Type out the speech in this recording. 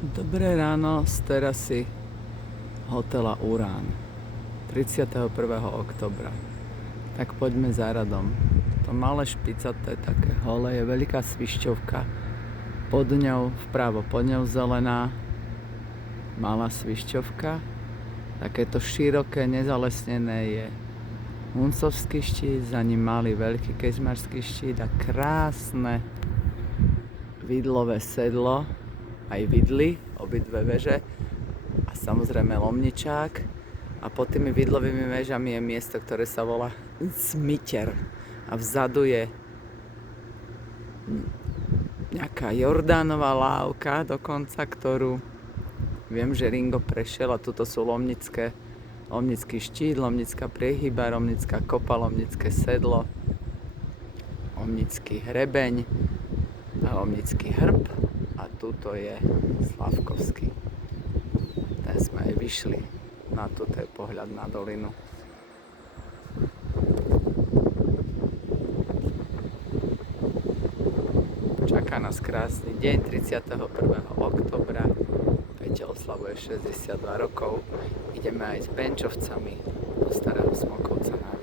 Dobré ráno z terasy hotela Urán 31. oktobra. Tak poďme za radom. To malé špicaté, také holé, je veľká svišťovka. Pod ňou vpravo, pod ňou zelená malá svišťovka. Takéto široké, nezalesnené je Huncovský štít, za ním malý veľký Kežmarský štít a krásne vidlové sedlo, aj vidly, obidve veže a samozrejme Lomničák a pod tými vidlovými vežami je miesto, ktoré sa volá Smiter a vzadu je nejaká Jordánová lávka dokonca, ktorú viem, že Ringo prešiel a tuto sú Lomnický štít, Lomnická priehyba, Lomnická kopa, Lomnické sedlo, Lomnický hrebeň a Lomnický hrb. A tuto je Slavkovský. Ten sme aj vyšli. Na tuto je pohľad na dolinu. Čaká nás krásny deň 31. oktobra. Peťo oslavuje 62 rokov. Ideme aj s Benčovcami do Starého Smokovca na